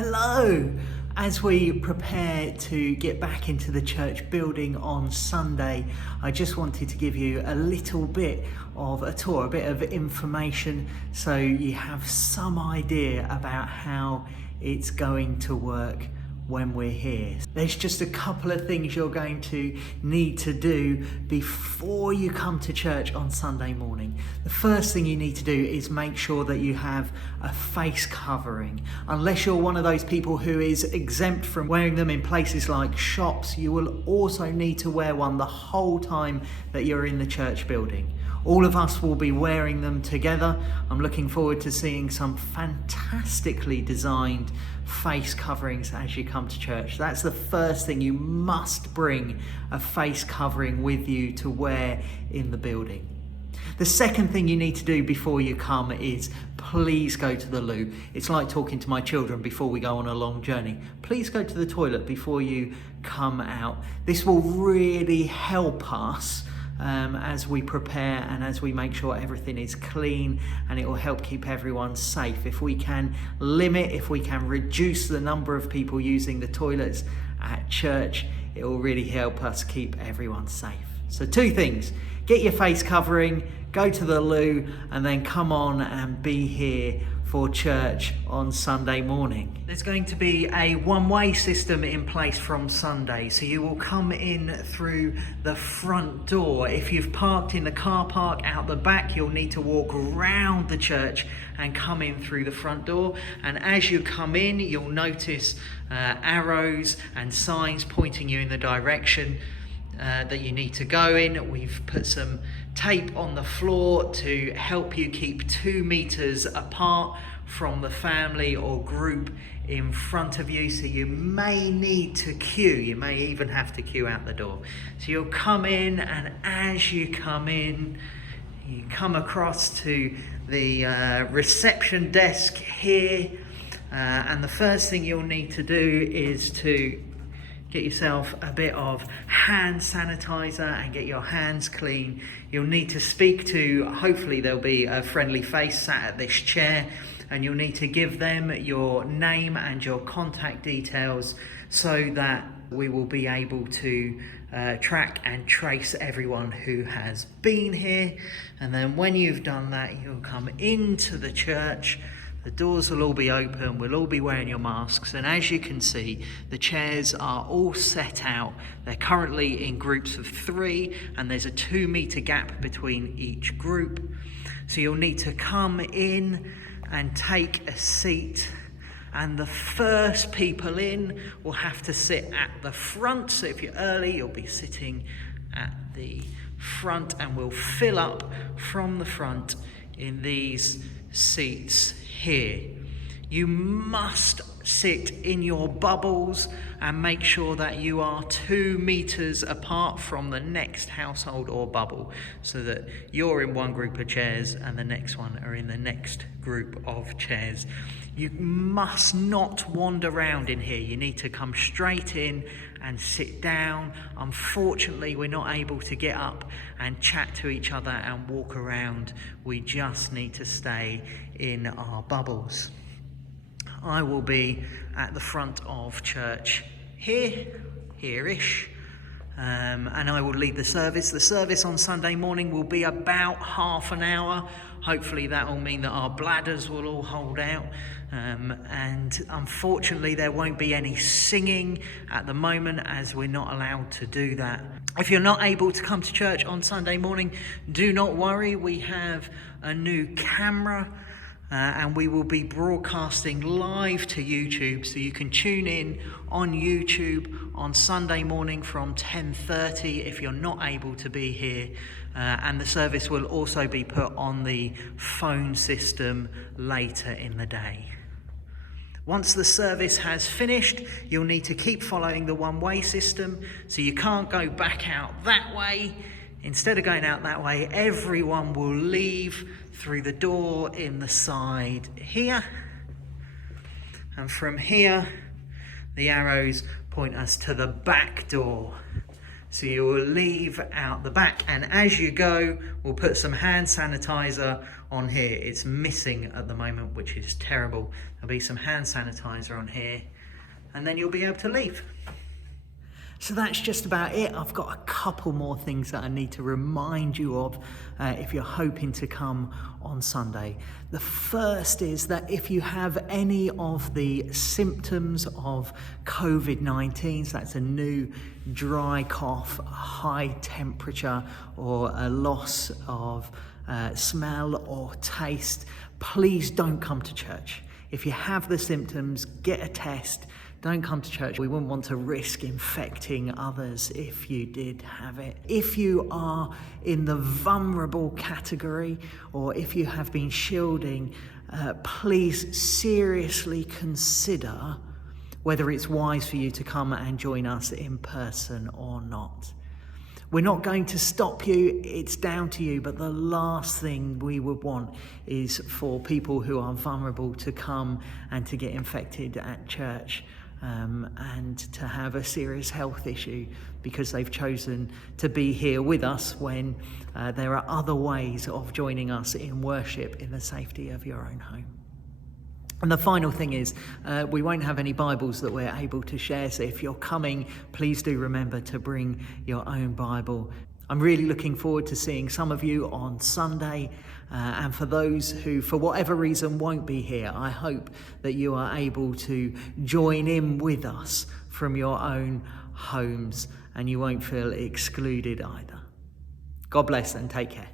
Hello! As we prepare to get back into the church building on Sunday, I just wanted to give you a little bit of a tour, a bit of information, so you have some idea about how it's going to work when we're here. There's just a couple of things you're going to need to do before you come to church on Sunday morning. The first thing you need to do is make sure that you have a face covering. Unless you're one of those people who is exempt from wearing them in places like shops, you will also need to wear one the whole time that you're in the church building. All of us will be wearing them together. I'm looking forward to seeing some fantastically designed face coverings as you come to church. That's the first thing. You must bring a face covering with you to wear in the building. The second thing you need to do before you come is please go to the loo. It's like talking to my children before we go on a long journey. Please go to the toilet before you come out. This will really help us as we prepare and as we make sure everything is clean, and it will help keep everyone safe. If we can reduce the number of people using the toilets at church, it will really help us keep everyone safe. So 2 things: get your face covering, go to the loo, and then come on and be here for church on Sunday morning. There's going to be a one-way system in place from Sunday, so you will come in through the front door. If you've parked in the car park out the back, you'll need to walk around the church and come in through the front door. And as you come in, you'll notice arrows and signs pointing you in the direction that you need to go in. We've put some tape on the floor to help you keep 2 meters apart from the family or group in front of you, so you may need to queue. You may even have to queue out the door. So you'll come in, and as you come in, you come across to the reception desk here, and the first thing you'll need to do is to get yourself a bit of hand sanitizer and get your hands clean. You'll need to speak to, hopefully there'll be a friendly face sat at this chair, and you'll need to give them your name and your contact details so that we will be able to track and trace everyone who has been here. And then when you've done that, you'll come into the church. The doors will all be open, we'll all be wearing your masks, and as you can see, the chairs are all set out. They're currently in groups of 3, and there's a 2-meter gap between each group. So you'll need to come in and take a seat, and the first people in will have to sit at the front. So if you're early, you'll be sitting at the front, and we'll fill up from the front in these seats here. You must sit in your bubbles and make sure that you are 2 meters apart from the next household or bubble, so that you're in one group of chairs and the next one are in the next group of chairs. You must not wander around in here. You need to come straight in and sit down. Unfortunately, we're not able to get up and chat to each other and walk around. We just need to stay in our bubbles. I will be at the front of church here-ish, and I will lead the service. The service on Sunday morning will be about half an hour. Hopefully that will mean that our bladders will all hold out, and unfortunately there won't be any singing at the moment, as we're not allowed to do that. If you're not able to come to church on Sunday morning, do not worry. We have a new camera, and we will be broadcasting live to YouTube, so you can tune in on YouTube on Sunday morning from 10:30 if you're not able to be here, and the service will also be put on the phone system later in the day. Once the service has finished, you'll need to keep following the one-way system, so you can't go back out that way. Instead of going out that way, everyone will leave through the door in the side here. And from here, the arrows point us to the back door. So you'll leave out the back, and as you go, we'll put some hand sanitizer on here. It's missing at the moment, which is terrible. There'll be some hand sanitizer on here, and then you'll be able to leave. So that's just about it. I've got a couple more things that I need to remind you of if you're hoping to come on Sunday. The first is that if you have any of the symptoms of COVID-19, so that's a new dry cough, high temperature, or a loss of smell or taste, please don't come to church. If you have the symptoms, get a test. Don't come to church. We wouldn't want to risk infecting others if you did have it. If you are in the vulnerable category, or if you have been shielding, please seriously consider whether it's wise for you to come and join us in person or not. We're not going to stop you, it's down to you, but the last thing we would want is for people who are vulnerable to come and to get infected at church. And to have a serious health issue because they've chosen to be here with us when there are other ways of joining us in worship in the safety of your own home. And the final thing is, we won't have any Bibles that we're able to share, so if you're coming, please do remember to bring your own Bible. I'm really looking forward to seeing some of you on Sunday, and for those who, for whatever reason, won't be here, I hope that you are able to join in with us from your own homes and you won't feel excluded either. God bless and take care.